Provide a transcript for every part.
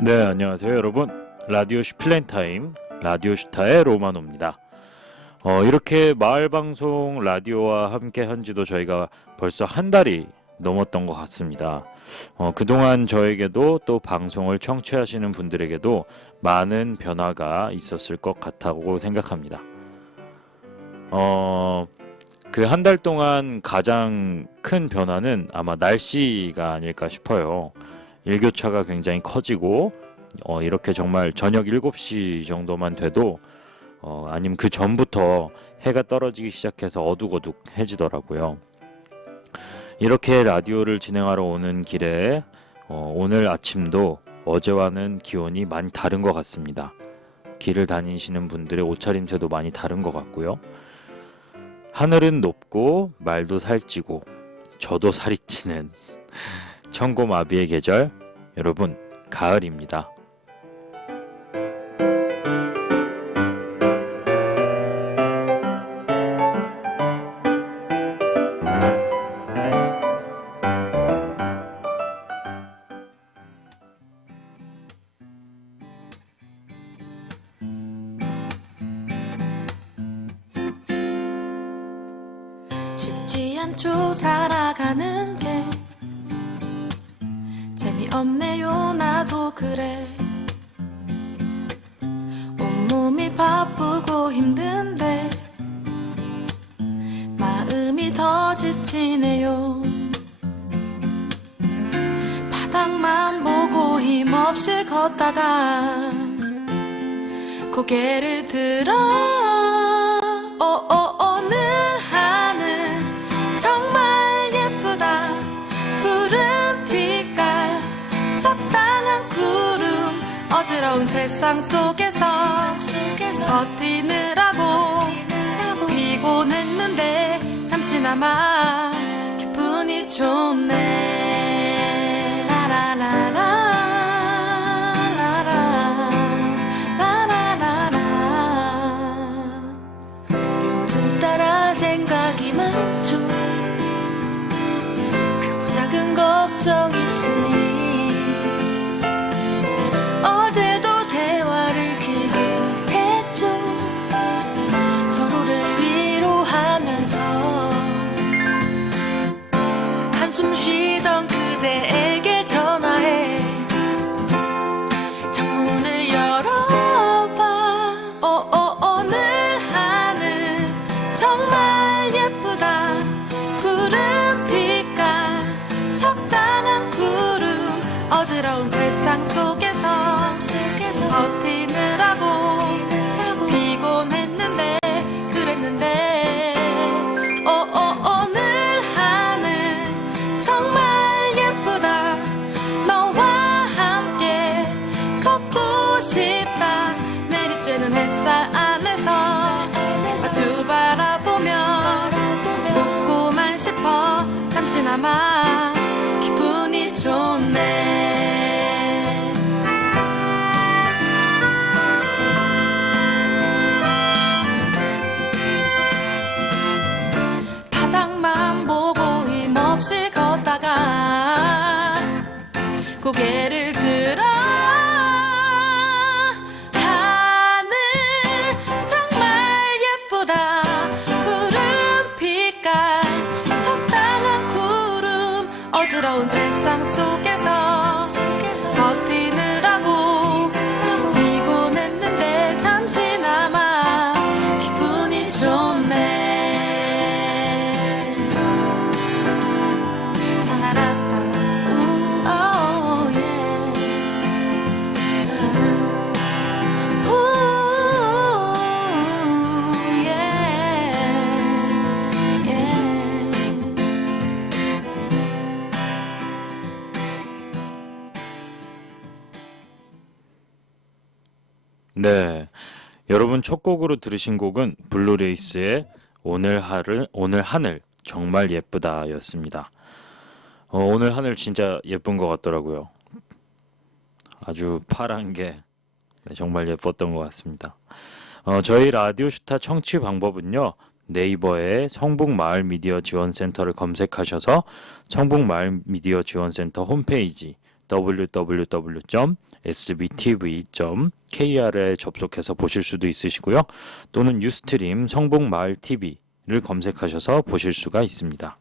네, 안녕하세요 여러분. 라디오 슈플렌타임 라디오 슈타의 로마노입니다. 이렇게 마을방송 라디오와 함께 한 지도 저희가 벌써 한 달이 넘었던 것 같습니다. 그동안 저에게도 또 방송을 청취하시는 분들에게도 많은 변화가 있었을 것 같다고 생각합니다. 그 한 달 동안 가장 큰 변화는 아마 날씨가 아닐까 싶어요. 일교차가 굉장히 커지고 이렇게 정말 저녁 7시 정도만 돼도 아니면 그 전부터 해가 떨어지기 시작해서 어둑어둑해지더라고요. 이렇게 라디오를 진행하러 오는 길에 오늘 아침도 어제와는 기온이 많이 다른 것 같습니다. 길을 다니시는 분들의 옷차림새도 많이 다른 것 같고요. 하늘은 높고 말도 살찌고 저도 살이 찌는 천고마비의 계절, 여러분, 가을입니다. 쉽지 않죠 살아가는 게 재미없네요 나도 그래 온몸이 바쁘고 힘든데 마음이 더 지치네요 바닥만 보고 힘없이 걷다가 고개를 들어 오늘 하늘 정말 예쁘다 푸른 빛깔 적당한 구름 어지러운 세상 속에서 버티느라고 피곤했는데 잠시나마 기분이 좋네 라라라라 생각이 많죠 크고 작은 걱정 있으니 어제도 대화를 길게 했죠 서로를 위로하면서 한숨 쉬던 그대에게 전화해 창문을 열어봐 오늘 하늘 정말 예쁘다 푸른 빛깔 적당한 구름 어지러운 세상 속에서 버티느라고 피곤했는데 그랬는데 오늘 하늘 정말 예쁘다 너와 함께 걷고 싶다 내리쬐는 햇살 안에서 마주 바라보며 웃고만 싶어 잠시나마 기분이 좋네 바닥만 보고 힘없이 걷다가 고개를 들어 하늘 정말 예쁘다 푸른 빛깔 적당한 구름 어지러운 세상 속에서 버티느라고 피곤했는데 잠시나마 기분이 좋네 사라라따 oh yeah 네, 여러분 첫 곡으로 들으신 곡은 블루레이스의 오늘 하늘 정말 예쁘다였습니다. 오늘 하늘 진짜 예쁜 것 같더라고요. 아주 파란 게 네, 정말 예뻤던 것 같습니다. 저희 라디오 슈타 청취 방법은요. 네이버에 성북마을 미디어 지원센터를 검색하셔서 성북마을 미디어 지원센터 홈페이지 www.sbtv.kr에 접속해서 보실 수도 있으시고요. 또는 유스트림 성북마을 TV를 검색하셔서 보실 수가 있습니다.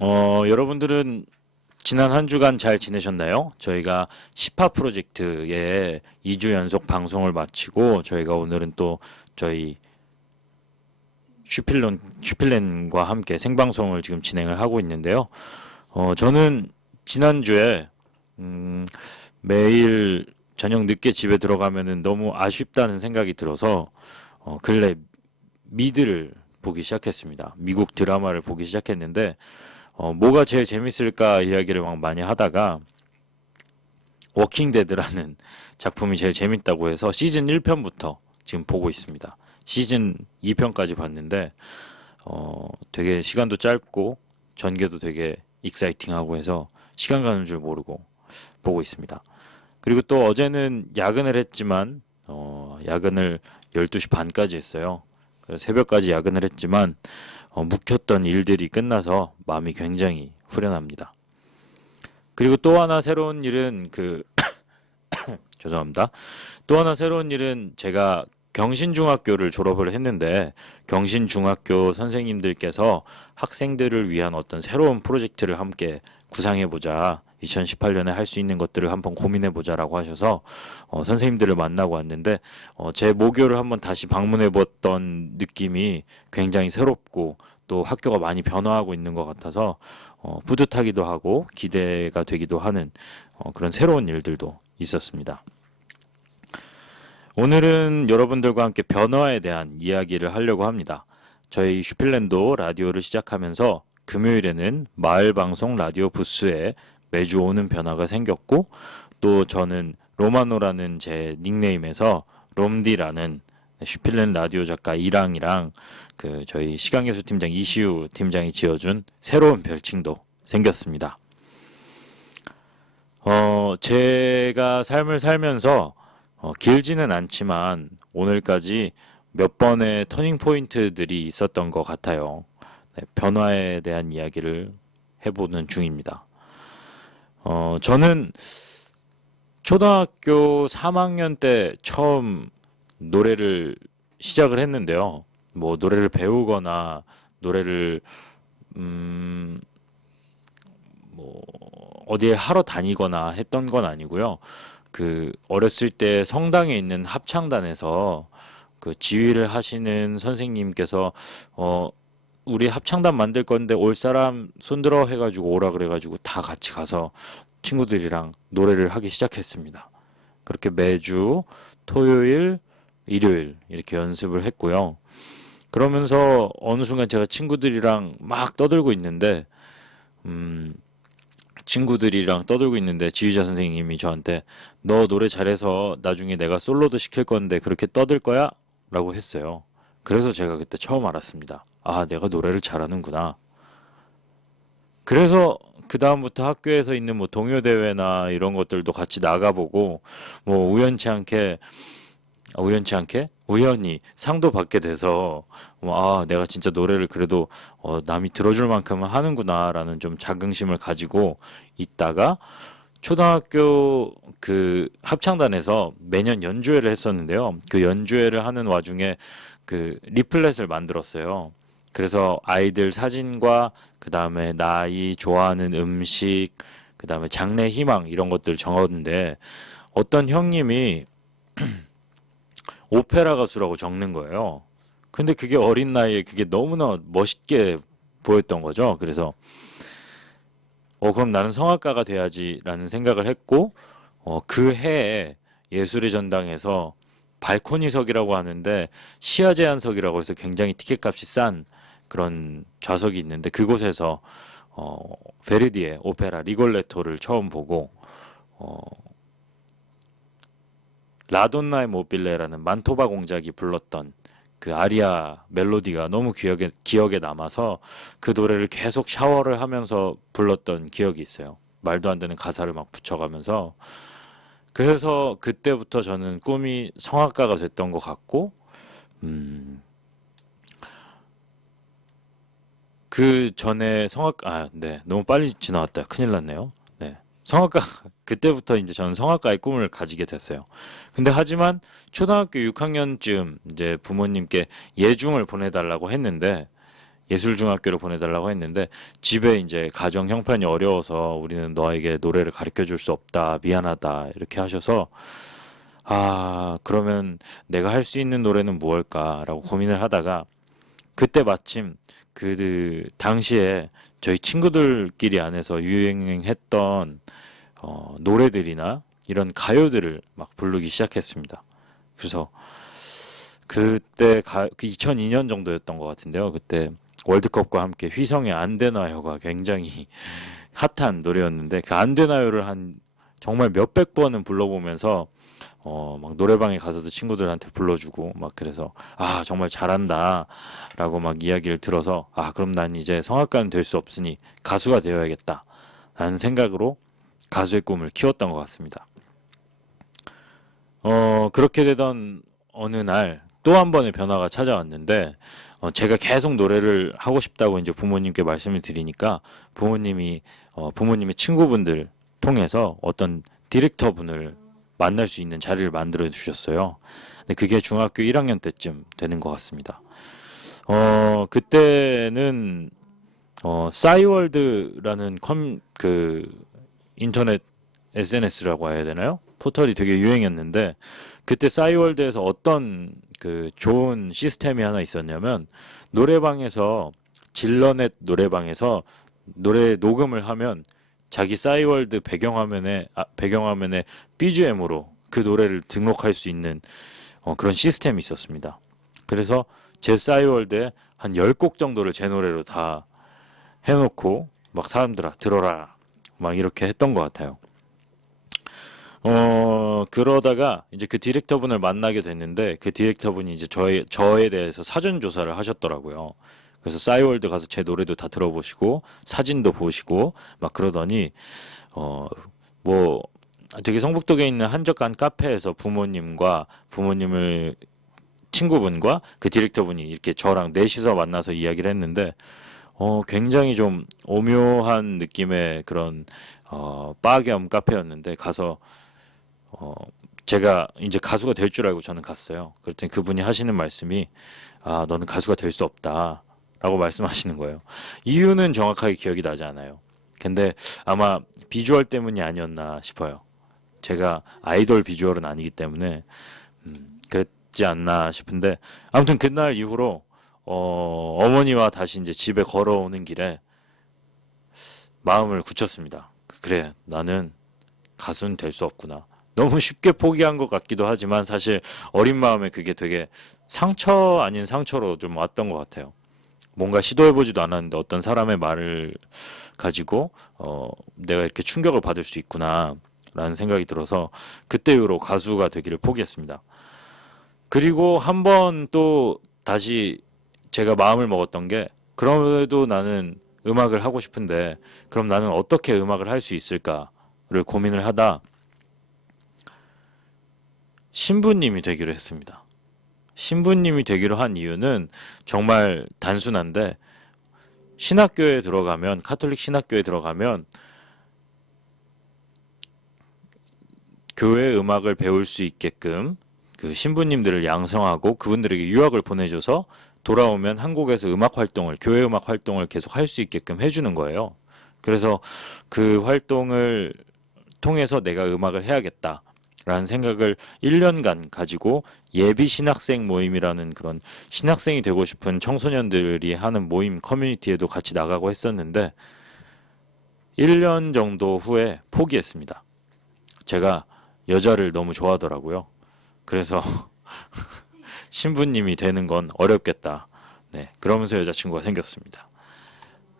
여러분들은 지난 한 주간 잘 지내셨나요? 저희가 10화 프로젝트의 2주 연속 방송을 마치고 저희가 오늘은 또 저희 슈필렌과 함께 생방송을 지금 진행을 하고 있는데요. 저는 지난주에 매일 저녁 늦게 집에 들어가면은 너무 아쉽다는 생각이 들어서 근래 미드를 보기 시작했습니다. 미국 드라마를 보기 시작했는데 뭐가 제일 재밌을까 이야기를 막 많이 하다가 워킹 데드라는 작품이 제일 재밌다고 해서 시즌 1편부터 지금 보고 있습니다. 시즌 2편까지 봤는데 되게 시간도 짧고 전개도 되게 익사이팅하고 해서 시간 가는 줄 모르고 보고 있습니다. 그리고 또 어제는 야근을 했지만 야근을 12시 반까지 했어요. 그래서 새벽까지 야근을 했지만 묵혔던 일들이 끝나서 마음이 굉장히 후련합니다. 그리고 또 하나 새로운 일은 죄송합니다. 또 하나 새로운 일은 제가 경신중학교를 졸업을 했는데 경신중학교 선생님들께서 학생들을 위한 어떤 새로운 프로젝트를 함께 구상해보자. 2018년에 할 수 있는 것들을 한번 고민해보자라고 하셔서 선생님들을 만나고 왔는데 제 모교를 한번 다시 방문해봤던 느낌이 굉장히 새롭고 또 학교가 많이 변화하고 있는 것 같아서 뿌듯하기도 하고 기대가 되기도 하는 그런 새로운 일들도 있었습니다. 오늘은 여러분들과 함께 변화에 대한 이야기를 하려고 합니다. 저희 슈필랜도 라디오를 시작하면서 금요일에는 마을방송 라디오 부스에 매주 오는 변화가 생겼고 또 저는 로마노라는 제 닉네임에서 롬디라는 슈필랜 라디오 작가 이랑이랑 저희 시각예술팀장 이시우 팀장이 지어준 새로운 별칭도 생겼습니다. 제가 삶을 살면서 길지는 않지만 오늘까지 몇 번의 터닝 포인트들이 있었던 것 같아요. 네, 변화에 대한 이야기를 해보는 중입니다. 저는 초등학교 3학년 때 처음 노래를 시작을 했는데요. 뭐 노래를 배우거나 노래를 뭐 어디에 하러 다니거나 했던 건 아니고요. 어렸을 때 성당에 있는 합창단에서 지휘를 하시는 선생님께서 우리 합창단 만들 건데 올 사람 손들어 해가지고 오라 그래가지고 다 같이 가서 친구들이랑 노래를 하기 시작했습니다. 그렇게 매주 토요일, 일요일 이렇게 연습을 했고요. 그러면서 어느 순간 제가 친구들이랑 막 떠들고 있는데 지휘자 선생님이 저한테 너 노래 잘해서 나중에 내가 솔로도 시킬 건데 그렇게 떠들 거야? 라고 했어요. 그래서 제가 그때 처음 알았습니다. 아, 내가 노래를 잘하는구나. 그래서 그 다음부터 학교에서 있는 뭐 동요대회나 이런 것들도 같이 나가보고 뭐 우연히 상도 받게 돼서 내가 진짜 노래를 그래도 남이 들어줄 만큼은 하는구나라는 좀 자긍심을 가지고 있다가 초등학교 합창단에서 매년 연주회를 했었는데요. 그 연주회를 하는 와중에 리플렛을 만들었어요. 그래서 아이들 사진과 그 다음에 나이, 좋아하는 음식, 그 다음에 장래 희망 이런 것들 적었는데 어떤 형님이 오페라 가수라고 적는 거예요. 근데 그게 어린 나이에 그게 너무나 멋있게 보였던 거죠. 그래서 그럼 나는 성악가가 돼야지라는 생각을 했고 그 해에 예술의 전당에서 발코니석이라고 하는데 시야 제한석이라고 해서 굉장히 티켓값이 싼 그런 좌석이 있는데 그곳에서 베르디의 오페라 리골레토를 처음 보고 라돈나의 모빌레라는 만토바 공작이 불렀던 그 아리아 멜로디가 너무 기억에 남아서 그 노래를 계속 샤워를 하면서 불렀던 기억이 있어요. 말도 안 되는 가사를 막 붙여가면서. 그래서 그때부터 저는 꿈이 성악가가 됐던 것 같고, 음, 그 전에 네, 너무 빨리 지나왔다. 큰일 났네요. 네, 성악가, 그때부터 이제 저는 성악가의 꿈을 가지게 됐어요. 근데 하지만 초등학교 6학년쯤 이제 부모님께 예중을 보내달라고 했는데, 예술중학교를 보내달라고 했는데, 집에 이제 가정 형편이 어려워서 우리는 너에게 노래를 가르쳐 줄 수 없다. 미안하다. 이렇게 하셔서, 그러면 내가 할 수 있는 노래는 무엇일까라고 고민을 하다가, 그때 마침 당시에 저희 친구들끼리 안에서 유행했던 노래들이나 이런 가요들을 막 부르기 시작했습니다. 그래서 그때 2002년 정도였던 것 같은데요. 그때 월드컵과 함께 휘성의 안 되나요가 굉장히 핫한 노래였는데 그 안 되나요를 한 정말 몇백 번은 불러보면서 막 노래방에 가서도 친구들한테 불러주고 막 그래서 정말 잘한다 라고 막 이야기를 들어서 그럼 난 이제 성악가는 될 수 없으니 가수가 되어야겠다 라는 생각으로 가수의 꿈을 키웠던 것 같습니다. 그렇게 되던 어느 날 또 한 번의 변화가 찾아왔는데 제가 계속 노래를 하고 싶다고 이제 부모님께 말씀을 드리니까 부모님의 친구분들 통해서 어떤 디렉터 분을 만날 수 있는 자리를 만들어 주셨어요. 근데 그게 중학교 1학년 때쯤 되는 것 같습니다. 그때는 싸이월드라는 인터넷 SNS라고 해야 되나요? 포털이 되게 유행했는데 그때 싸이월드에서 어떤 그 좋은 시스템이 하나 있었냐면 노래방에서 질러넷 노래방에서 노래 녹음을 하면 자기 싸이월드 배경화면에 BGM으로 그 노래를 등록할 수 있는 그런 시스템이 있었습니다. 그래서 제 싸이월드에 한 10곡 정도를 제 노래로 다 해놓고 막 사람들아 들어라 막 이렇게 했던 것 같아요. 그러다가 이제 그 디렉터분을 만나게 됐는데 그 디렉터분이 이제 저에 대해서 사전 조사를 하셨더라고요. 그래서 싸이월드 가서 제 노래도 다 들어보시고 사진도 보시고 막 그러더니 뭐 되게 성북동에 있는 한적한 카페에서 부모님을 친구분과 그 디렉터분이 이렇게 저랑 넷이서 만나서 이야기를 했는데 굉장히 좀 오묘한 느낌의 그런 바 겸 카페였는데 가서 제가 이제 가수가 될 줄 알고 저는 갔어요. 그랬더니 그분이 하시는 말씀이 너는 가수가 될 수 없다 라고 말씀하시는 거예요. 이유는 정확하게 기억이 나지 않아요. 근데 아마 비주얼 때문이 아니었나 싶어요. 제가 아이돌 비주얼은 아니기 때문에 그랬지 않나 싶은데 아무튼 그날 이후로 어머니와 다시 이제 집에 걸어오는 길에 마음을 굳혔습니다. 그래, 나는 가수는 될 수 없구나. 너무 쉽게 포기한 것 같기도 하지만 사실 어린 마음에 그게 되게 상처 아닌 상처로 좀 왔던 것 같아요. 뭔가 시도해보지도 않았는데 어떤 사람의 말을 가지고 내가 이렇게 충격을 받을 수 있구나 라는 생각이 들어서 그때 이후로 가수가 되기를 포기했습니다. 그리고 한 번 또 다시 제가 마음을 먹었던 게 그래도 나는 음악을 하고 싶은데 그럼 나는 어떻게 음악을 할 수 있을까를 고민을 하다 신부님이 되기로 했습니다. 신부님이 되기로 한 이유는 정말 단순한데 카톨릭 신학교에 들어가면 교회 음악을 배울 수 있게끔 그 신부님들을 양성하고 그분들에게 유학을 보내줘서 돌아오면 한국에서 교회 음악 활동을 계속 할 수 있게끔 해주는 거예요. 그래서 그 활동을 통해서 내가 음악을 해야겠다. 라는 생각을 1년간 가지고 예비 신학생 모임이라는 그런 신학생이 되고 싶은 청소년들이 하는 모임 커뮤니티에도 같이 나가고 했었는데 1년 정도 후에 포기했습니다. 제가 여자를 너무 좋아하더라고요. 그래서 신부님이 되는 건 어렵겠다. 네, 그러면서 여자친구가 생겼습니다.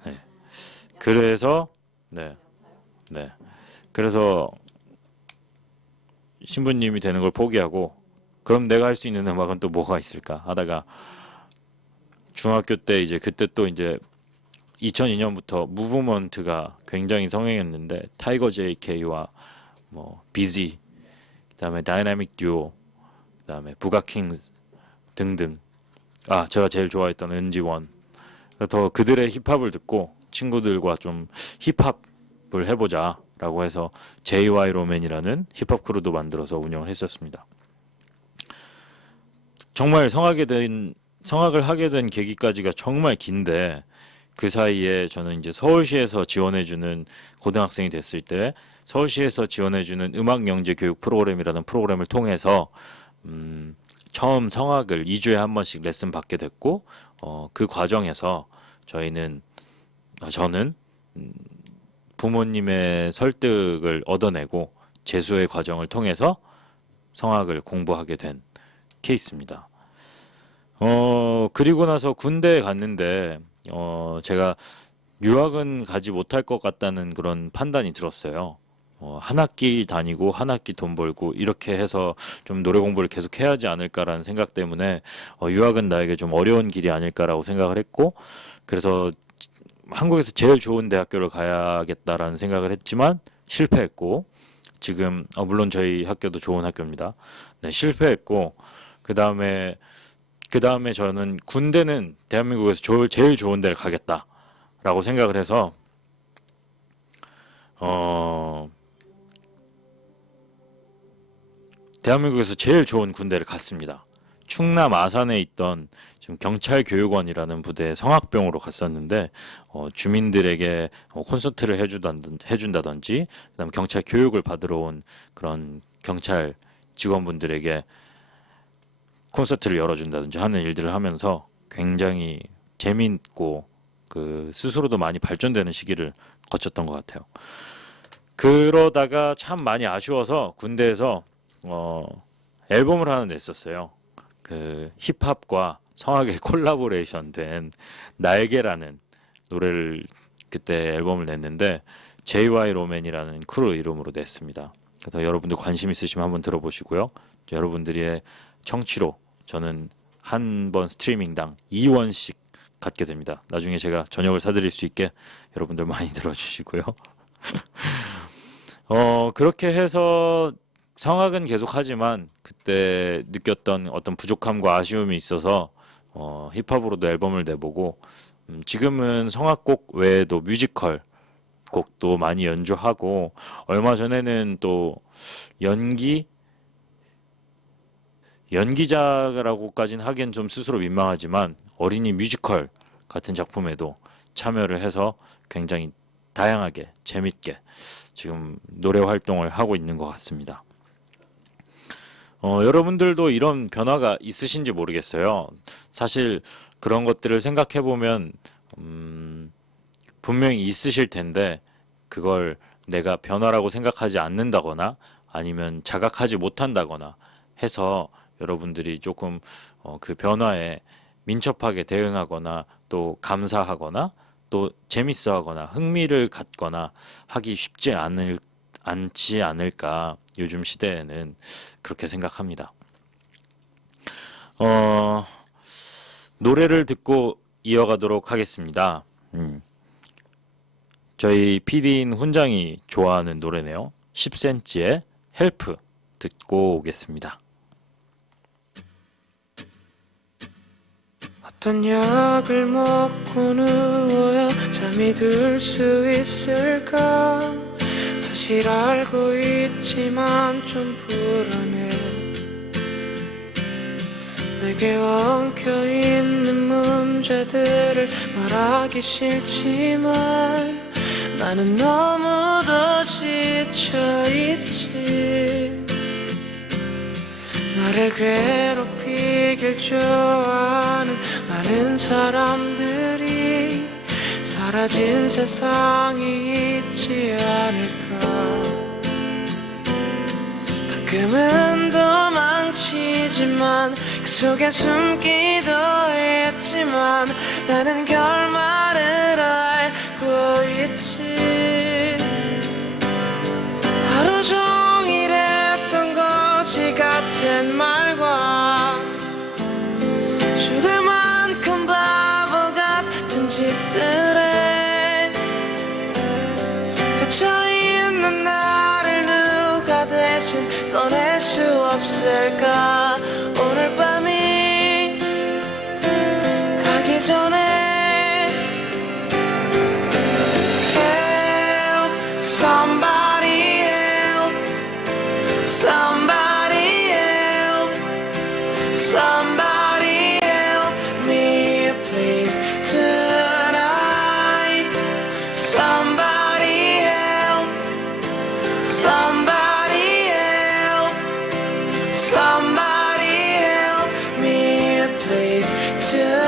네, 그래서 네, 네, 그래서 신부님이 되는 걸 포기하고 그럼 내가 할 수 있는 음악은 또 뭐가 있을까 하다가 중학교 때 이제 그때 또 이제 2002년부터 무브먼트가 굉장히 성행했는데 타이거 JK와 뭐 비지, 그다음에 다이나믹 듀오, 그다음에 부가킹 등등. 아, 제가 제일 좋아했던 은지원. 더 그들의 힙합을 듣고 친구들과 좀 힙합을 해보자라고 해서 JY 로맨이라는 힙합 크루도 만들어서 운영을 했었습니다. 정말 성악을 하게 된 계기까지가 정말 긴데 그 사이에 저는 이제 서울시에서 지원해주는 고등학생이 됐을 때 서울시에서 지원해주는 음악영재 교육 프로그램이라는 프로그램을 통해서 처음 성악을 2주에 한 번씩 레슨 받게 됐고 그 과정에서 저는 부모님의 설득을 얻어내고 재수의 과정을 통해서 성악을 공부하게 된 케이스입니다. 그리고 나서 군대에 갔는데 제가 유학은 가지 못할 것 같다는 그런 판단이 들었어요. 한 학기 다니고 한 학기 돈 벌고 이렇게 해서 좀 노래 공부를 계속 해야 하지 않을까라는 생각 때문에 유학은 나에게 좀 어려운 길이 아닐까라고 생각을 했고 그래서 한국에서 제일 좋은 대학교를 가야겠다라는 생각을 했지만 실패했고 지금 물론 저희 학교도 좋은 학교입니다. 네, 실패했고 그 다음에 저는 군대는 대한민국에서 제일 좋은 데를 가겠다라고 생각을 해서 대한민국에서 제일 좋은 군대를 갔습니다. 충남 아산에 있던 지금 경찰교육원이라는 부대에 성악병으로 갔었는데 주민들에게 콘서트를 해준다든지 그다음 경찰 교육을 받으러 온 그런 경찰 직원분들에게 콘서트를 열어준다든지 하는 일들을 하면서 굉장히 재미있고 그 스스로도 많이 발전되는 시기를 거쳤던 것 같아요. 그러다가 참 많이 아쉬워서 군대에서 앨범을 하나 냈었어요. 그 힙합과 성악의 콜라보레이션 된 날개라는 노래를 그때 앨범을 냈는데 JY 로맨이라는 크루 이름으로 냈습니다. 그래서 여러분들 관심 있으시면 한번 들어보시고요. 여러분들의 청취로 저는 한 번 스트리밍당 2원씩 갖게 됩니다. 나중에 제가 저녁을 사드릴 수 있게 여러분들 많이 들어주시고요. 그렇게 해서 성악은 계속 하지만 그때 느꼈던 어떤 부족함과 아쉬움이 있어서 힙합으로도 앨범을 내보고 지금은 성악곡 외에도 뮤지컬 곡도 많이 연주하고 얼마 전에는 또 연기자라고까지는 하기엔 좀 스스로 민망하지만 어린이 뮤지컬 같은 작품에도 참여를 해서 굉장히 다양하게 재밌게 지금 노래 활동을 하고 있는 것 같습니다. 여러분들도 이런 변화가 있으신지 모르겠어요. 사실 그런 것들을 생각해 보면 분명히 있으실 텐데 그걸 내가 변화라고 생각하지 않는다거나 아니면 자각하지 못한다거나 해서 여러분들이 조금 그 변화에 민첩하게 대응하거나 또 감사하거나 또 재밌어하거나 흥미를 갖거나 하기 쉽지 않지 않을까 요즘 시대에는 그렇게 생각합니다. 노래를 듣고 이어가도록 하겠습니다. 저희 PD인 훈장이 좋아하는 노래네요. 10cm의 헬프 듣고 오겠습니다. 어떤 약을 먹고 누워야 잠이 들 수 있을까? 사실 알고 있지만 좀 불안해. 내게 엉켜있는 문제들을 말하기 싫지만 나는 너무도 지쳐있지. 나를 괴롭히길 좋아하는 많은 사람들이 사라진 세상이 있지 않을까. 가끔은 도망치지만 그 속에 숨기도 했지만 나는 결말을 알고 있지. 하루 종일 했던 것 대신 꺼낼 수 없을까 오늘 밤이 가기 전에 Help somebody help somebody help somebody help me please tonight somebody help somebody help somebody help me please tonight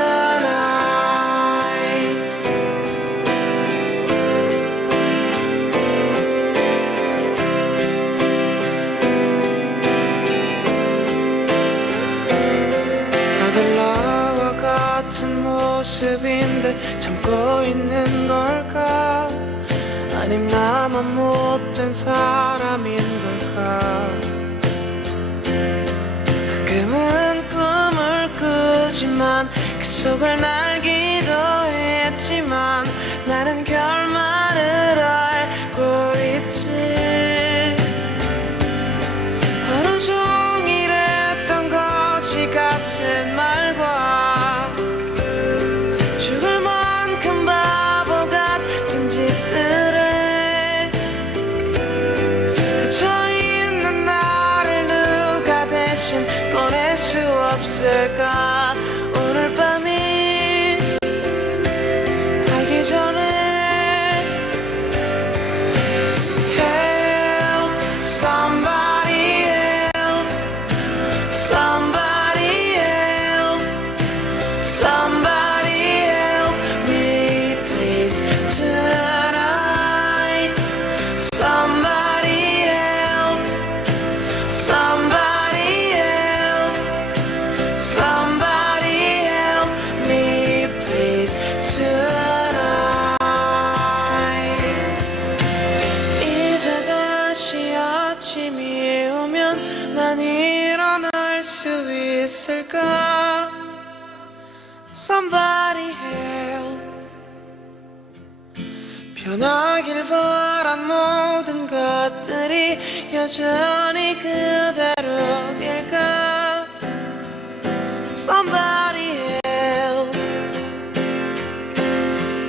다들 나와 같은 모습인데 참고 있는 걸까 아님 나만 못된 사람인 걸까 가끔은 꿈을 꾸지만 그 속을 날기도 했지만 나는 결말을 알고 있지 하루 종일 했던 거지 같은 말과 죽을 만큼 바보 같은 짓들에 갇혀있는 나를 누가 대신 꺼낼 수 없을까 오늘 밤이 가기 전에 Help somebody help somebody help somebody help me please tonight somebody help somebody help somebody help me please tonight 이제 다시 아침이 오면 난 일어날 수 있을까 Somebody help 변하길 바란 모든 것들이 여전히 그대로일까 Somebody help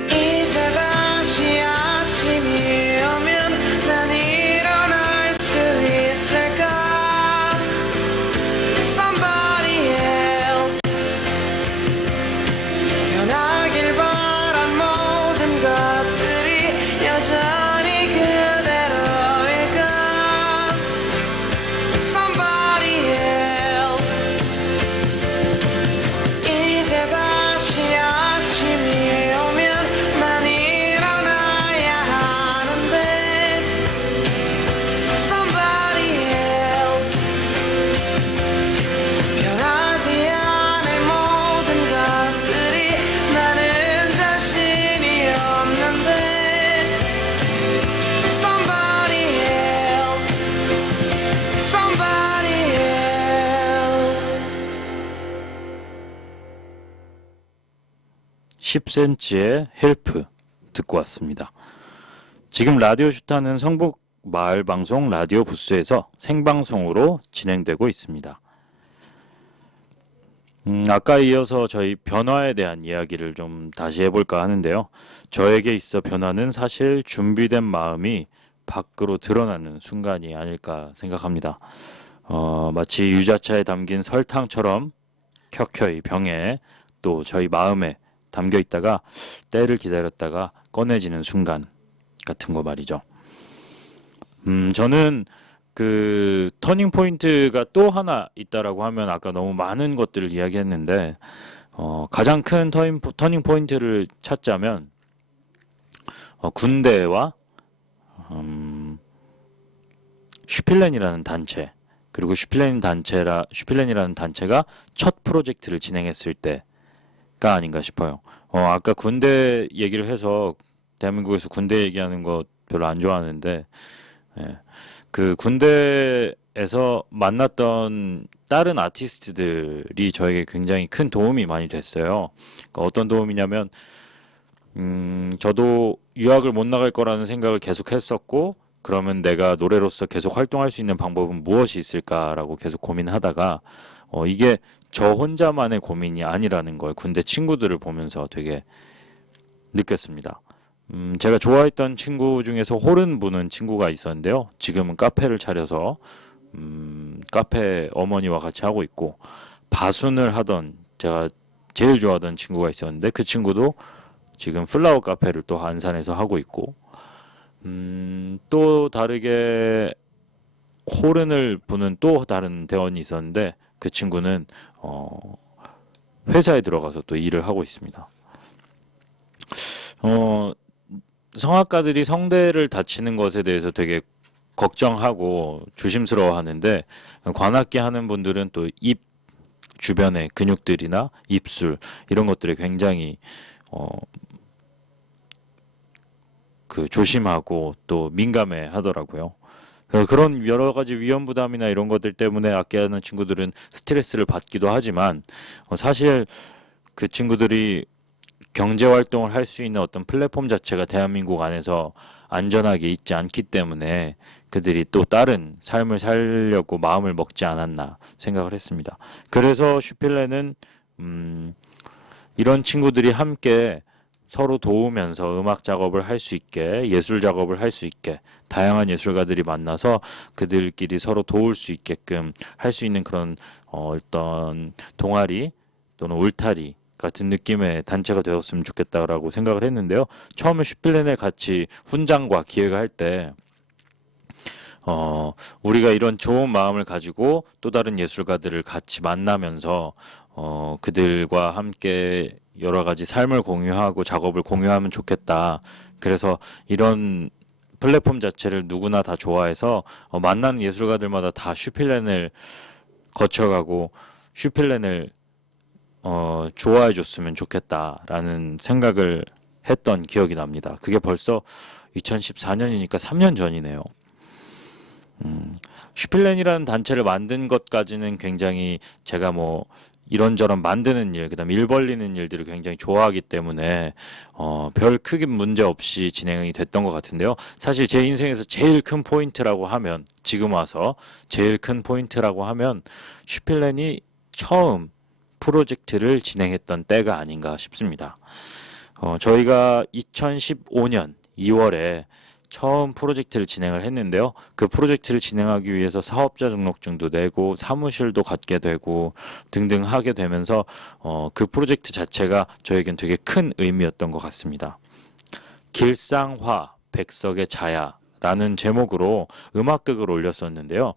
이제 다시 아침이 오면 난 일어날 수 있을까 Somebody help 변하길 바란 모든 것들이 여전히 그대로일까 Somebody help 이제 다시 아침이 오면 난 일어나야 하는데 Somebody help 변하지 않을 모든 것들이 나는 자신이 없는데 Somebody help Somebody help 10cm의 헬프 듣고 왔습니다. 지금 라디오 슈타는 성북 마을 방송 라디오 부스에서 생방송으로 진행되고 있습니다. 아까 이어서 저희 변화에 대한 이야기를 좀 다시 해볼까 하는데요. 저에게 있어 변화는 사실 준비된 마음이 밖으로 드러나는 순간이 아닐까 생각합니다. 마치 유자차에 담긴 설탕처럼 켜켜이 병에 또 저희 마음에 담겨 있다가 때를 기다렸다가 꺼내지는 순간 같은 거 말이죠. 저는 그 터닝 포인트가 또 하나 있다라고 하면 아까 너무 많은 것들을 이야기했는데 가장 큰 터닝 포인트를 찾자면 군대와 슈필렌이라는 단체 그리고 슈필렌이라는 단체가 첫 프로젝트를 진행했을 때가 아닌가 싶어요. 아까 군대 얘기를 해서 대한민국에서 군대 얘기하는 거 별로 안 좋아하는데 그 군대에서 만났던 다른 아티스트들이 저에게 굉장히 큰 도움이 많이 됐어요. 그러니까 어떤 도움이냐면 저도 유학을 못 나갈 거라는 생각을 계속 했었고 그러면 내가 노래로서 계속 활동할 수 있는 방법은 무엇이 있을까라고 계속 고민하다가 이게 저 혼자만의 고민이 아니라는 걸 군대 친구들을 보면서 되게 느꼈습니다. 제가 좋아했던 친구 중에서 호른 부는 친구가 있었는데요. 지금은 카페를 차려서 카페 어머니와 같이 하고 있고, 바순을 하던 제가 제일 좋아하던 친구가 있었는데 그 친구도 지금 플라워 카페를 또 안산에서 하고 있고, 또 다르게 호른을 부는 또 다른 대원이 있었는데 그 친구는 회사에 들어가서 또 일을 하고 있습니다. 성악가들이 성대를 다치는 것에 대해서 되게 걱정하고 조심스러워 하는데, 관악기 하는 분들은 또 입 주변의 근육들이나 입술 이런 것들에 굉장히 조심하고 또 민감해 하더라고요. 그런 여러 가지 위험 부담이나 이런 것들 때문에 악기하는 친구들은 스트레스를 받기도 하지만, 사실 그 친구들이 경제 활동을 할 수 있는 어떤 플랫폼 자체가 대한민국 안에서 안전하게 있지 않기 때문에 그들이 또 다른 삶을 살려고 마음을 먹지 않았나 생각을 했습니다. 그래서 슈필레는 이런 친구들이 함께 서로 도우면서 음악 작업을 할 수 있게, 예술 작업을 할 수 있게, 다양한 예술가들이 만나서 그들끼리 서로 도울 수 있게끔 할 수 있는 그런 어떤 동아리 또는 울타리 같은 느낌의 단체가 되었으면 좋겠다라고 생각을 했는데요. 처음에 슈필렌을 같이 훈장과 기획을 할 때 우리가 이런 좋은 마음을 가지고 또 다른 예술가들을 같이 만나면서 그들과 함께 여러 가지 삶을 공유하고 작업을 공유하면 좋겠다. 그래서 이런 플랫폼 자체를 누구나 다 좋아해서 만나는 예술가들마다 다 슈필렌을 거쳐가고 슈필렌을 좋아해 줬으면 좋겠다라는 생각을 했던 기억이 납니다. 그게 벌써 2014년이니까 3년 전이네요. 슈필렌이라는 단체를 만든 것까지는 굉장히 제가 뭐 이런저런 만드는 일, 그다음에 일 벌리는 일들을 굉장히 좋아하기 때문에 별 크게 문제 없이 진행이 됐던 것 같은데요. 사실 제 인생에서 제일 큰 포인트라고 하면, 지금 와서 제일 큰 포인트라고 하면 슈필렌이 처음 프로젝트를 진행했던 때가 아닌가 싶습니다. 저희가 2015년 2월에 처음 프로젝트를 진행을 했는데요. 그 프로젝트를 진행하기 위해서 사업자 등록증도 내고 사무실도 갖게 되고 등등 하게 되면서 그 프로젝트 자체가 저에겐 되게 큰 의미였던 것 같습니다. 길상화 백석의 자야라는 제목으로 음악극을 올렸었는데요.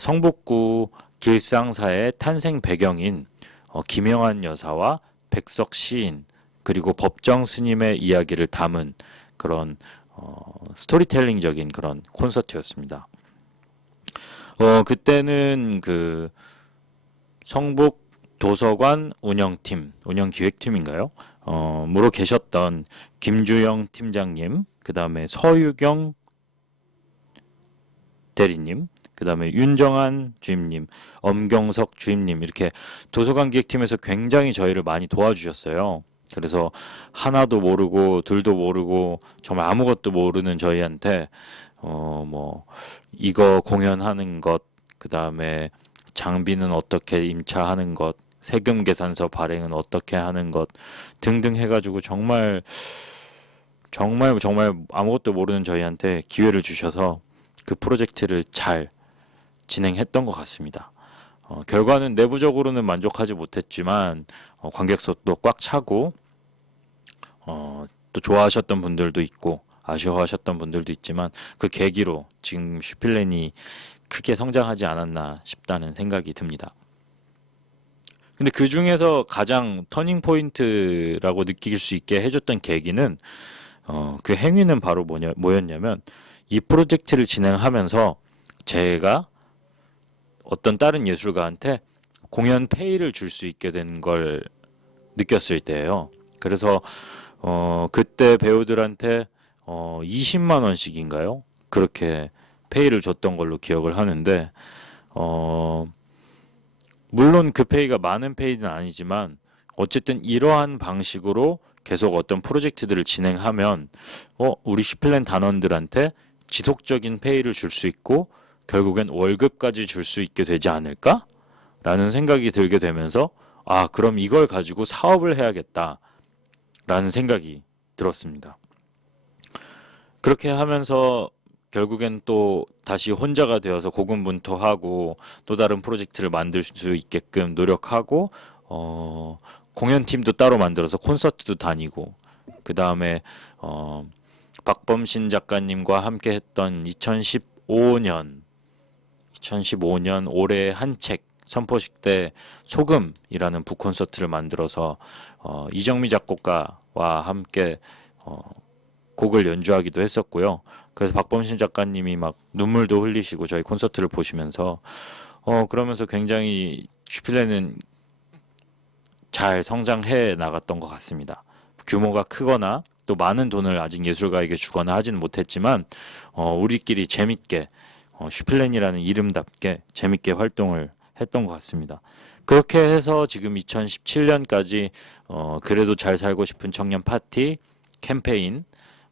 성북구 길상사의 탄생 배경인 김영한 여사와 백석 시인 그리고 법정 스님의 이야기를 담은 그런 스토리텔링적인 그런 콘서트였습니다. 그때는 그 성북 도서관 운영팀, 운영기획팀인가요? 무로 계셨던 김주영 팀장님, 그 다음에 서유경 대리님, 그 다음에 윤정한 주임님, 엄경석 주임님, 이렇게 도서관 기획팀에서 굉장히 저희를 많이 도와주셨어요. 그래서 하나도 모르고 둘도 모르고 정말 아무것도 모르는 저희한테 뭐 이거 공연하는 것, 그 다음에 장비는 어떻게 임차하는 것, 세금 계산서 발행은 어떻게 하는 것 등등 해가지고 정말 아무것도 모르는 저희한테 기회를 주셔서 그 프로젝트를 잘 진행했던 것 같습니다. 결과는 내부적으로는 만족하지 못했지만 관객석도 꽉 차고 또 좋아하셨던 분들도 있고 아쉬워하셨던 분들도 있지만 그 계기로 지금 슈필렌이 크게 성장하지 않았나 싶다는 생각이 듭니다. 근데 그 중에서 가장 터닝 포인트라고 느낄 수 있게 해줬던 계기는 그 행위는 바로 뭐였냐면, 이 프로젝트를 진행하면서 제가 어떤 다른 예술가한테 공연 페이를 줄 수 있게 된 걸 느꼈을 때예요. 그래서 그때 배우들한테 20만 원씩인가요? 그렇게 페이를 줬던 걸로 기억을 하는데, 물론 그 페이가 많은 페이는 아니지만 어쨌든 이러한 방식으로 계속 어떤 프로젝트들을 진행하면 우리 슈필렌 단원들한테 지속적인 페이를 줄 수 있고 결국엔 월급까지 줄 수 있게 되지 않을까? 라는 생각이 들게 되면서 아, 그럼 이걸 가지고 사업을 해야겠다 라는 생각이 들었습니다. 그렇게 하면서 결국엔 또 다시 혼자가 되어서 고군분투하고 또 다른 프로젝트를 만들 수 있게끔 노력하고 공연팀도 따로 만들어서 콘서트도 다니고 그 다음에 박범신 작가님과 함께 했던 2015년 올해 한 책 선포식 때 소금이라는 북콘서트를 만들어서 이정미 작곡가와 함께 곡을 연주하기도 했었고요. 그래서 박범신 작가님이 막 눈물도 흘리시고 저희 콘서트를 보시면서 그러면서 굉장히 슈필레는 잘 성장해 나갔던 것 같습니다. 규모가 크거나 또 많은 돈을 아직 예술가에게 주거나 하지는 못했지만 우리끼리 재밌게 슈필렌이라는 이름답게 재밌게 활동을 했던 것 같습니다. 그렇게 해서 지금 2017년까지 그래도 잘 살고 싶은 청년 파티 캠페인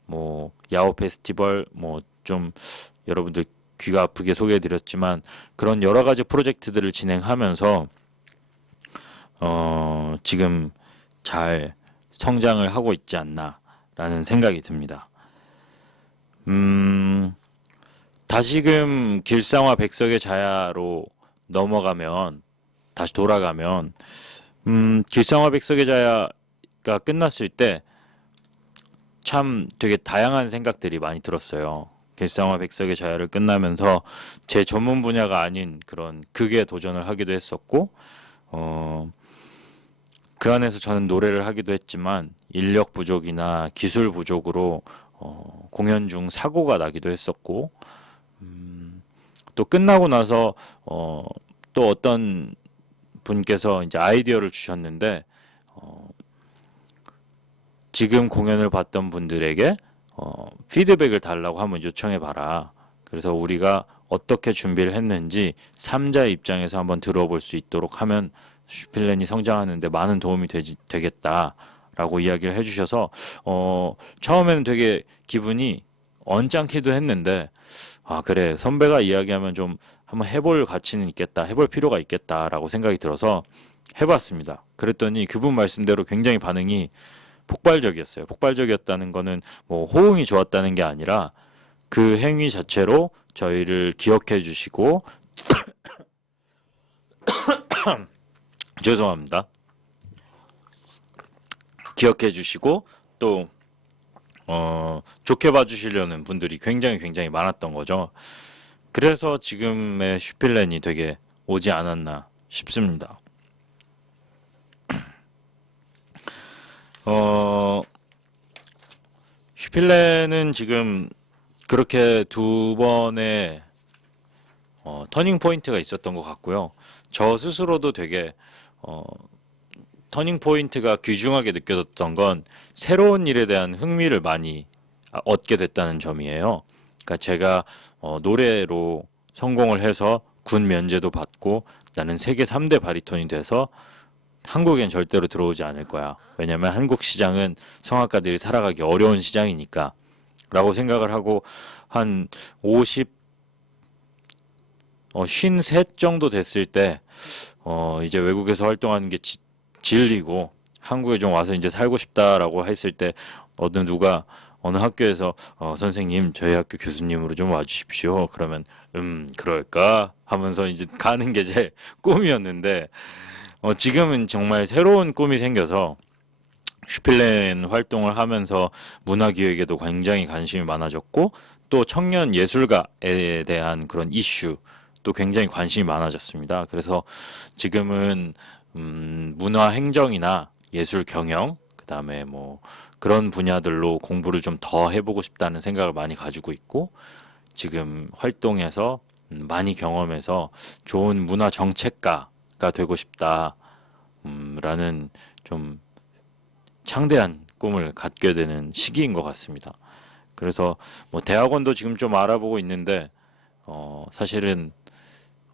뭐 야호 페스티벌 뭐 좀 여러분들 귀가 아프게 소개해드렸지만 그런 여러 가지 프로젝트들을 진행하면서 지금 잘 성장을 하고 있지 않나라는 생각이 듭니다. 다시금 길상화 백석의 자야로 넘어가면 다시 돌아가면 길상화 백석의 자야가 끝났을 때 참 되게 다양한 생각들이 많이 들었어요. 길상화 백석의 자야를 끝나면서 제 전문 분야가 아닌 그런 극에 도전을 하기도 했었고 그 안에서 저는 노래를 하기도 했지만 인력 부족이나 기술 부족으로 공연 중 사고가 나기도 했었고 또 끝나고 나서 또 어떤 분께서 이제 아이디어를 주셨는데 지금 공연을 봤던 분들에게 피드백을 달라고 한번 요청해 봐라. 그래서 우리가 어떻게 준비를 했는지 3자의 입장에서 한번 들어볼 수 있도록 하면 슈필렌이 성장하는데 많은 도움이 되겠다라고 이야기를 해주셔서 처음에는 되게 기분이 언짢기도 했는데 아 그래 선배가 이야기하면 좀 한번 해볼 가치는 있겠다 해볼 필요가 있겠다라고 생각이 들어서 해봤습니다. 그랬더니 그분 말씀대로 굉장히 반응이 폭발적이었어요. 폭발적이었다는 거는 뭐 호응이 좋았다는 게 아니라 그 행위 자체로 저희를 기억해 주시고 죄송합니다. 기억해 주시고 또 좋게 봐주시려는 분들이 굉장히 많았던 거죠. 그래서 지금의 슈필렌이 되게 오지 않았나 싶습니다. 슈필렌은 지금 그렇게 두 번의 터닝 포인트가 있었던 것 같고요. 저 스스로도 되게 터닝 포인트가 귀중하게 느껴졌던 건 새로운 일에 대한 흥미를 많이 얻게 됐다는 점이에요. 그러니까 제가 노래로 성공을 해서 군 면제도 받고 나는 세계 3대 바리톤이 돼서 한국엔 절대로 들어오지 않을 거야. 왜냐면 한국 시장은 성악가들이 살아가기 어려운 시장이니까 라고 생각을 하고 한 53 정도 됐을 때 이제 외국에서 활동하는 게 질리고 한국에 좀 와서 이제 살고 싶다라고 했을 때 어느 학교에서 선생님 저희 학교 교수님으로 좀 와주십시오. 그러면 그럴까 하면서 이제 가는 게 제 꿈이었는데 지금은 정말 새로운 꿈이 생겨서 슈필렌 활동을 하면서 문화기획에도 굉장히 관심이 많아졌고 또 청년 예술가에 대한 그런 이슈도 굉장히 관심이 많아졌습니다. 그래서 지금은 문화 행정이나 예술 경영 그다음에 뭐 그런 분야들로 공부를 좀 더 해보고 싶다는 생각을 많이 가지고 있고 지금 활동에서 많이 경험해서 좋은 문화 정책가가 되고 싶다 라는 좀 창대한 꿈을 갖게 되는 시기인 것 같습니다. 그래서 뭐 대학원도 지금 좀 알아보고 있는데 사실은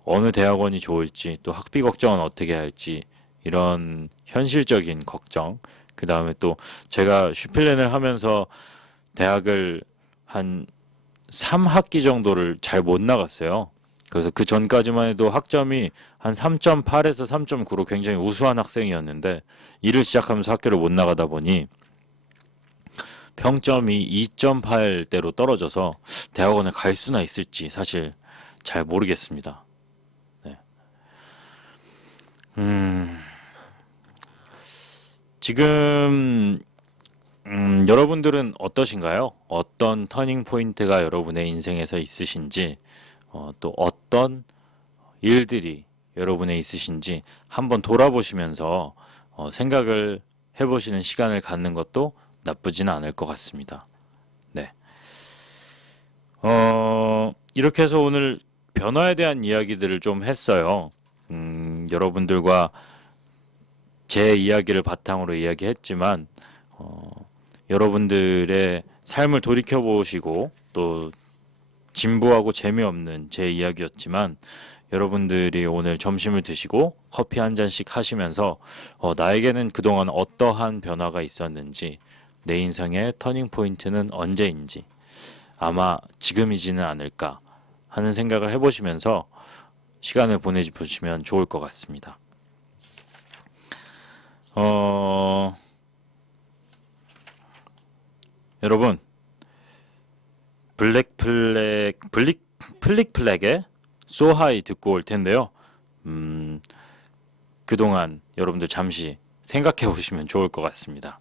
어느 대학원이 좋을지 또 학비 걱정은 어떻게 할지 이런 현실적인 걱정 그 다음에 또 제가 슈필렌을 하면서 대학을 한 3학기 정도를 잘 못 나갔어요. 그래서 그 전까지만 해도 학점이 한 3.8에서 3.9로 굉장히 우수한 학생이었는데 일을 시작하면서 학교를 못 나가다 보니 평점이 2.8대로 떨어져서 대학원을 갈 수나 있을지 사실 잘 모르겠습니다. 네. 지금 여러분들은 어떠신가요? 어떤 터닝 포인트가 여러분의 인생에서 있으신지, 또 어떤 일들이 여러분의 있으신지 한번 돌아보시면서 생각을 해보시는 시간을 갖는 것도 나쁘지는 않을 것 같습니다. 네. 이렇게 해서 오늘 변화에 대한 이야기들을 좀 했어요. 여러분들과 제 이야기를 바탕으로 이야기했지만, 여러분들의 삶을 돌이켜보시고 또 진부하고 재미없는 제 이야기였지만 여러분들이 오늘 점심을 드시고 커피 한 잔씩 하시면서 나에게는 그동안 어떠한 변화가 있었는지 내 인생의 터닝 포인트는 언제인지 아마 지금이지는 않을까 하는 생각을 해보시면서 시간을 보내주시면 좋을 것 같습니다. 여러분, 플릭플렉의 So High 듣고 올 텐데요. 그동안 여러분들 잠시 생각해 보시면 좋을 것 같습니다.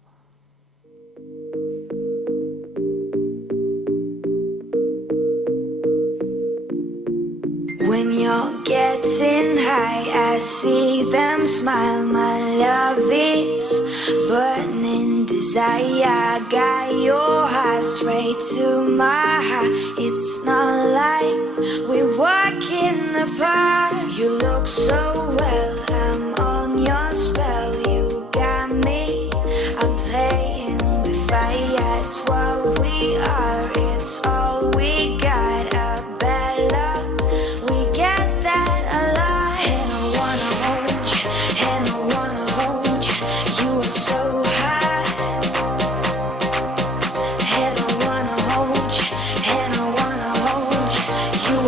When you're getting high, I see them smile. My love is burning desire. Got your heart straight to my heart. It's not like we walk in the park. You look so well, I'm on your spell. You got me, I'm playing with fire. It's what we are, it's all we got. A bad love.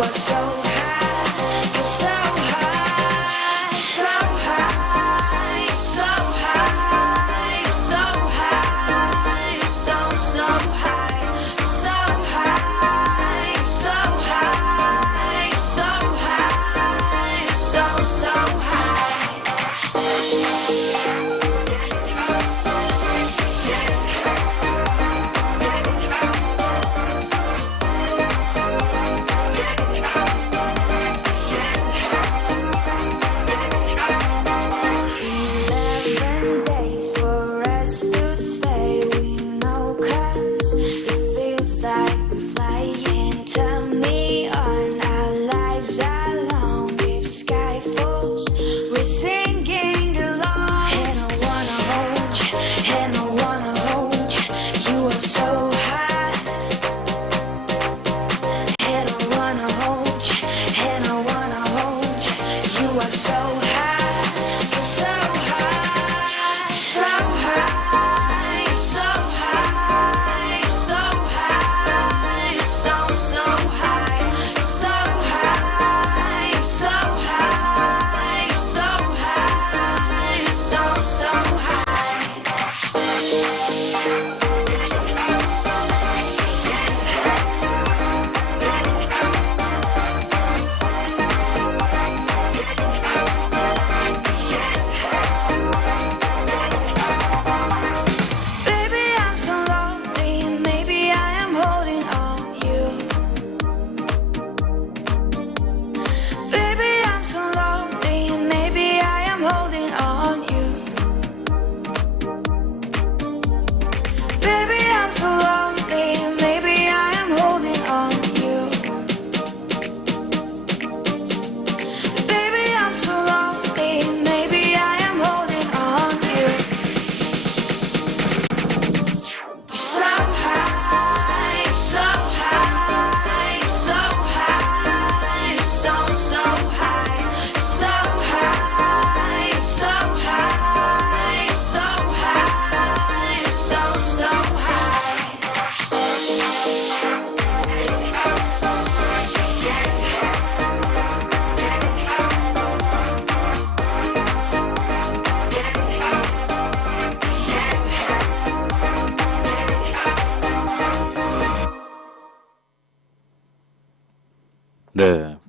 So high, you're so high.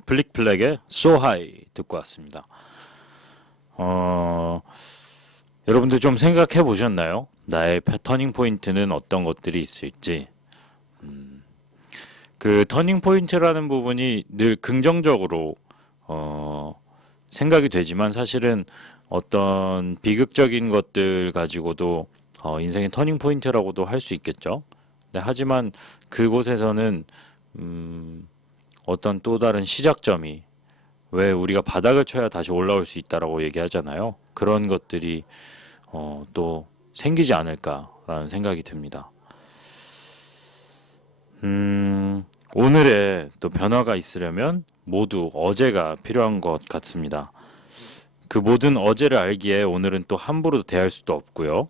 블릭블랙의 So High 듣고 왔습니다. 여러분들 좀 생각해 보셨나요? 나의 터닝 포인트는 어떤 것들이 있을지. 그 터닝 포인트라는 부분이 늘 긍정적으로 생각이 되지만 사실은 어떤 비극적인 것들 가지고도 인생의 터닝 포인트라고도 할 수 있겠죠. 네, 하지만 그곳에서는 어떤 또 다른 시작점이 왜 우리가 바닥을 쳐야 다시 올라올 수 있다라고 얘기하잖아요. 그런 것들이 또 생기지 않을까라는 생각이 듭니다. 오늘의 또 변화가 있으려면 모두 어제가 필요한 것 같습니다. 그 모든 어제를 알기에 오늘은 또 함부로 대할 수도 없고요.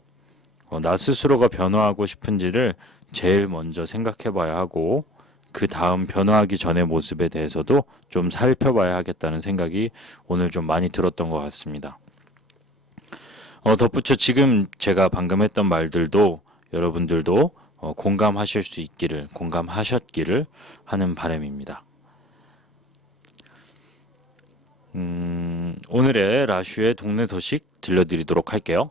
나 스스로가 변화하고 싶은지를 제일 먼저 생각해 봐야 하고 그 다음 변화하기 전의 모습에 대해서도 좀 살펴봐야 하겠다는 생각이 오늘 좀 많이 들었던 것 같습니다. 덧붙여 지금 제가 방금 했던 말들도 여러분들도 공감하실 수 있기를, 공감하셨기를 하는 바람입니다. 오늘의 라슈의 동네 소식 들려드리도록 할게요.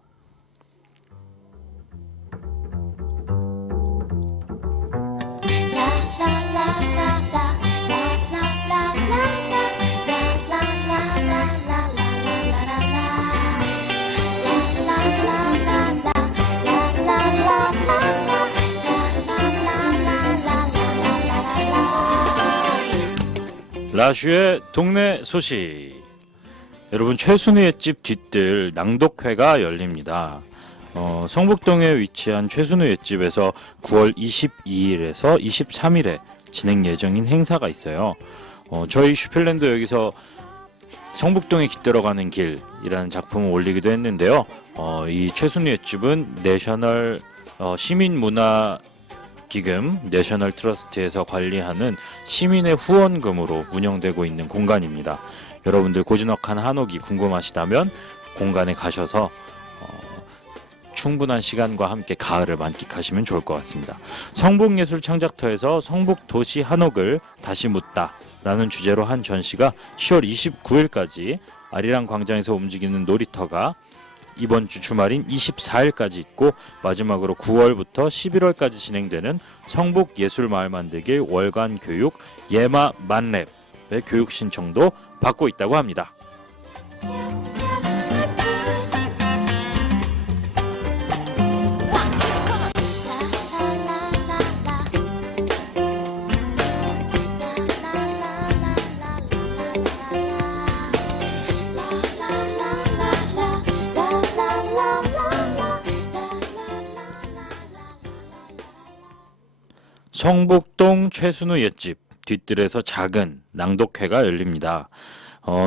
라슈의 동네 소식. 여러분, 최순우의 집 뒤뜰 낭독회가 열립니다. 성북동에 위치한 최순우의 집에서 9월 22일에서 23일에 진행 예정인 행사가 있어요. 저희 슈필랜드 여기서 성북동에 깃들어가는 길이라는 작품을 올리기도 했는데요. 이 최순우의 집은 내셔널 시민문화 기금 내셔널 트러스트에서 관리하는 시민의 후원금으로 운영되고 있는 공간입니다. 여러분들 고즈넉한 한옥이 궁금하시다면 공간에 가셔서 충분한 시간과 함께 가을을 만끽하시면 좋을 것 같습니다. 성북예술창작터에서 성북도시 한옥을 다시 묻다 라는 주제로 한 전시가 10월 29일까지 아리랑 광장에서 움직이는 놀이터가 이번 주 주말인 24일까지 있고 마지막으로 9월부터 11월까지 진행되는 성북예술마을 만들기 월간 교육 예마 만랩의 교육 신청도 받고 있다고 합니다. 성북동 최순우 옛집 뒤뜰에서 작은 낭독회가 열립니다.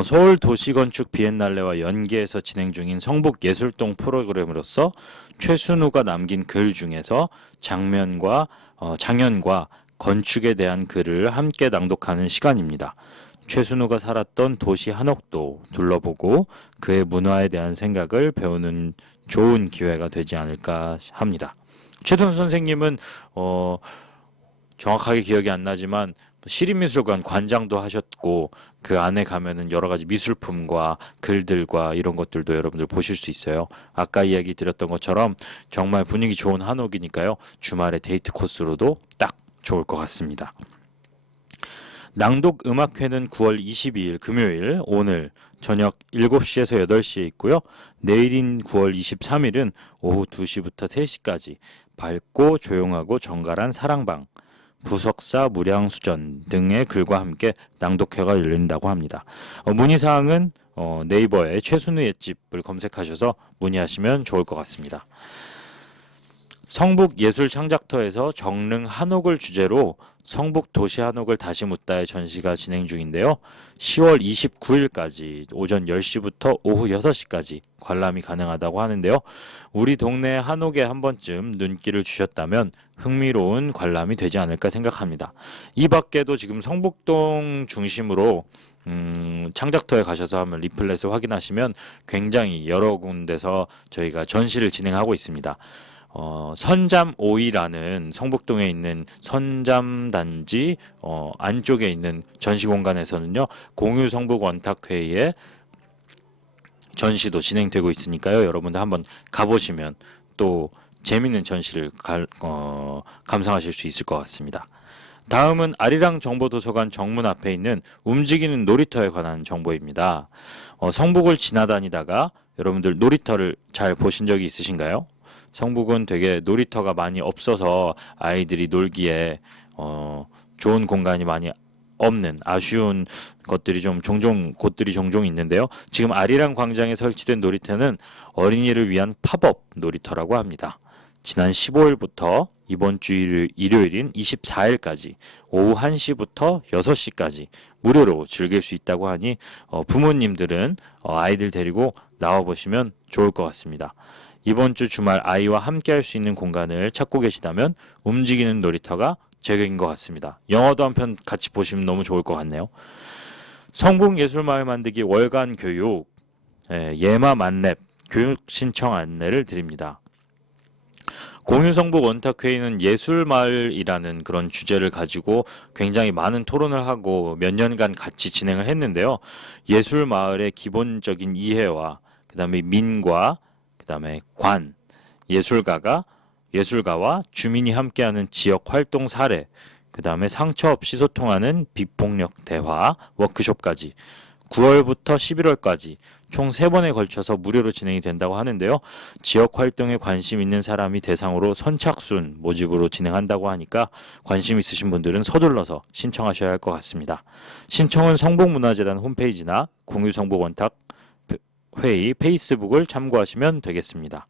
서울 도시건축 비엔날레와 연계해서 진행 중인 성북예술동 프로그램으로서 최순우가 남긴 글 중에서 장면과 장연과 건축에 대한 글을 함께 낭독하는 시간입니다. 최순우가 살았던 도시 한옥도 둘러보고 그의 문화에 대한 생각을 배우는 좋은 기회가 되지 않을까 합니다. 최순우 선생님은 정확하게 기억이 안 나지만 시립미술관 관장도 하셨고 그 안에 가면은 여러 가지 미술품과 글들과 이런 것들도 여러분들 보실 수 있어요. 아까 이야기 드렸던 것처럼 정말 분위기 좋은 한옥이니까요. 주말에 데이트 코스로도 딱 좋을 것 같습니다. 낭독 음악회는 9월 22일 금요일 오늘 저녁 7시에서 8시에 있고요. 내일인 9월 23일은 오후 2시부터 3시까지 밝고 조용하고 정갈한 사랑방 부석사 무량수전 등의 글과 함께 낭독회가 열린다고 합니다. 문의사항은 네이버에 최순우 옛집을 검색하셔서 문의하시면 좋을 것 같습니다. 성북예술창작터에서 정릉 한옥을 주제로 성북 도시 한옥을 다시 묻다의 전시가 진행 중인데요. 10월 29일까지 오전 10시부터 오후 6시까지 관람이 가능하다고 하는데요. 우리 동네 한옥에 한 번쯤 눈길을 주셨다면 흥미로운 관람이 되지 않을까 생각합니다. 이 밖에도 지금 성북동 중심으로 창작터에 가셔서 한번 리플렛을 확인하시면 굉장히 여러 군데서 저희가 전시를 진행하고 있습니다. 선잠5이라는 성북동에 있는 선잠단지 안쪽에 있는 전시공간에서는요, 공유 성북 원탁회의에 전시도 진행되고 있으니까요. 여러분들 한번 가보시면 또 재밌는 전시를 감상하실 수 있을 것 같습니다. 다음은 아리랑 정보도서관 정문 앞에 있는 움직이는 놀이터에 관한 정보입니다. 성북을 지나다니다가 여러분들 놀이터를 잘 보신 적이 있으신가요? 성북은 되게 놀이터가 많이 없어서 아이들이 놀기에 좋은 공간이 많이 없는 아쉬운 곳들이 종종 있는데요. 지금 아리랑 광장에 설치된 놀이터는 어린이를 위한 팝업 놀이터라고 합니다. 지난 15일부터 이번 주 일요일인 24일까지 오후 1시부터 6시까지 무료로 즐길 수 있다고 하니 부모님들은 아이들 데리고 나와보시면 좋을 것 같습니다. 이번 주 주말 아이와 함께 할 수 있는 공간을 찾고 계시다면 움직이는 놀이터가 제격인 것 같습니다. 영화도 한 편 같이 보시면 너무 좋을 것 같네요. 성북예술마을 만들기 월간 교육 예마 만렙 교육 신청 안내를 드립니다. 공유성북 원탁회의는 예술마을이라는 그런 주제를 가지고 굉장히 많은 토론을 하고 몇 년간 같이 진행을 했는데요. 예술마을의 기본적인 이해와 그 다음에 민과 그 다음에 관, 예술가와 주민이 함께하는 지역 활동 사례, 그 다음에 상처 없이 소통하는 비폭력 대화 워크숍까지 9월부터 11월까지 총 3번에 걸쳐서 무료로 진행이 된다고 하는데요. 지역 활동에 관심 있는 사람이 대상으로 선착순 모집으로 진행한다고 하니까 관심 있으신 분들은 서둘러서 신청하셔야 할 것 같습니다. 신청은 성북문화재단 홈페이지나 공유성북 원탁 회의 페이스북을 참고하시면 되겠습니다.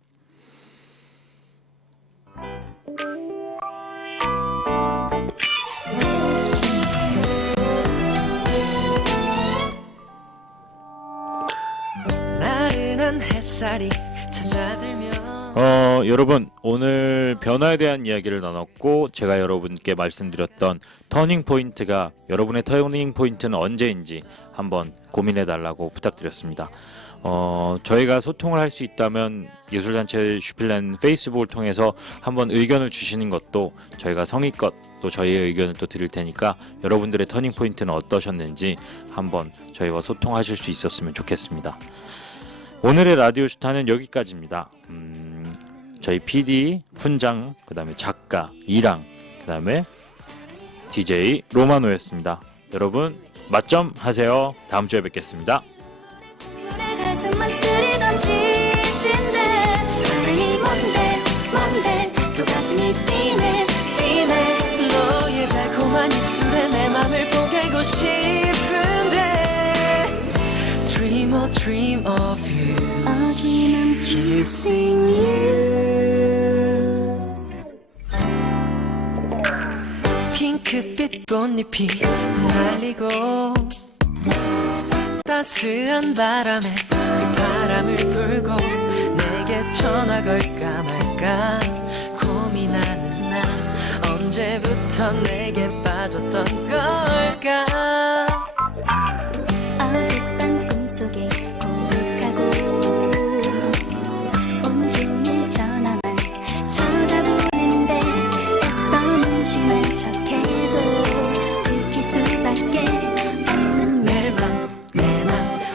나른한 햇살이 찾아들면 여러분 오늘 변화에 대한 이야기를 나눴고 제가 여러분께 말씀드렸던 터닝 포인트가 여러분의 터닝 포인트는 언제인지 한번 고민해 달라고 부탁드렸습니다. 저희가 소통을 할 수 있다면 예술단체 슈필랜 페이스북을 통해서 한번 의견을 주시는 것도 저희가 성의껏 또 저희의 의견을 또 드릴 테니까 여러분들의 터닝 포인트는 어떠셨는지 한번 저희와 소통하실 수 있었으면 좋겠습니다. 오늘의 라디오 슈타는 여기까지입니다. 저희 PD, 훈장, 그 다음에 작가, 이랑, 그 다음에 DJ 로마노였습니다. 여러분 맛점 하세요. 다음 주에 뵙겠습니다. 가슴만 쓰리던 짓인데 사랑이 뭔데 또 가슴이 뛰네 너의 달콤한 입술에 내 맘을 포개고 싶은데 Dream of you A dream I'm kissing you 핑크빛 꽃잎이 날리고 따스한 바람에 그 바람을 불고 내게 전화 걸까 말까 고민하는 나 언제부터 내게 빠졌던 걸까 어젯밤 꿈속에 고백하고 온종일 전화만 쳐다보는데 애써 무심한 척해도 들킬 수밖에 없는 내 맘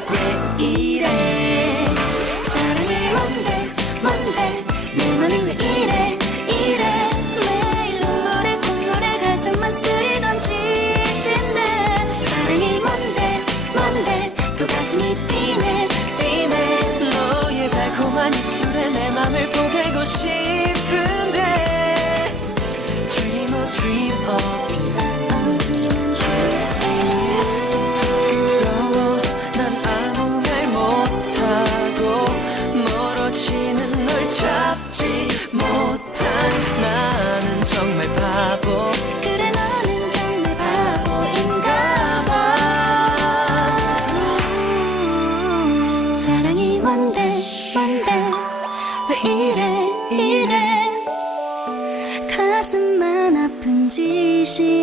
왜 이래 사랑이 뭔데 내 맘이 왜 이래 매일 눈물에 콧물에 가슴만 쓰리던 짓인데 사랑이 뭔데 또 가슴이 뛰네 너의 달콤한 입술에 내 맘을 포개고 싶은데 Dream of you A dream I'm kissing you 부러워 난 아무 말 못하고 멀어지는 널 잡지 못한 나는 정말 바보 그래 너는 정말 바보인가 봐 사랑이 뭔데 왜 이래 가슴만 아픈 짓이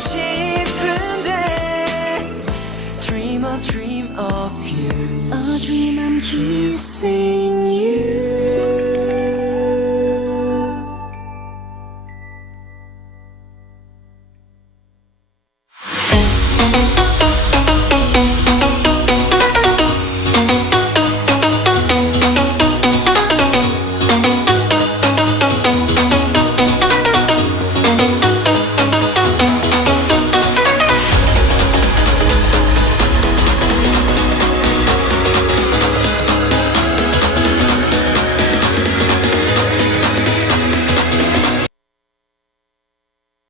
싶은데 Dream a dream of you A dream I'm kissing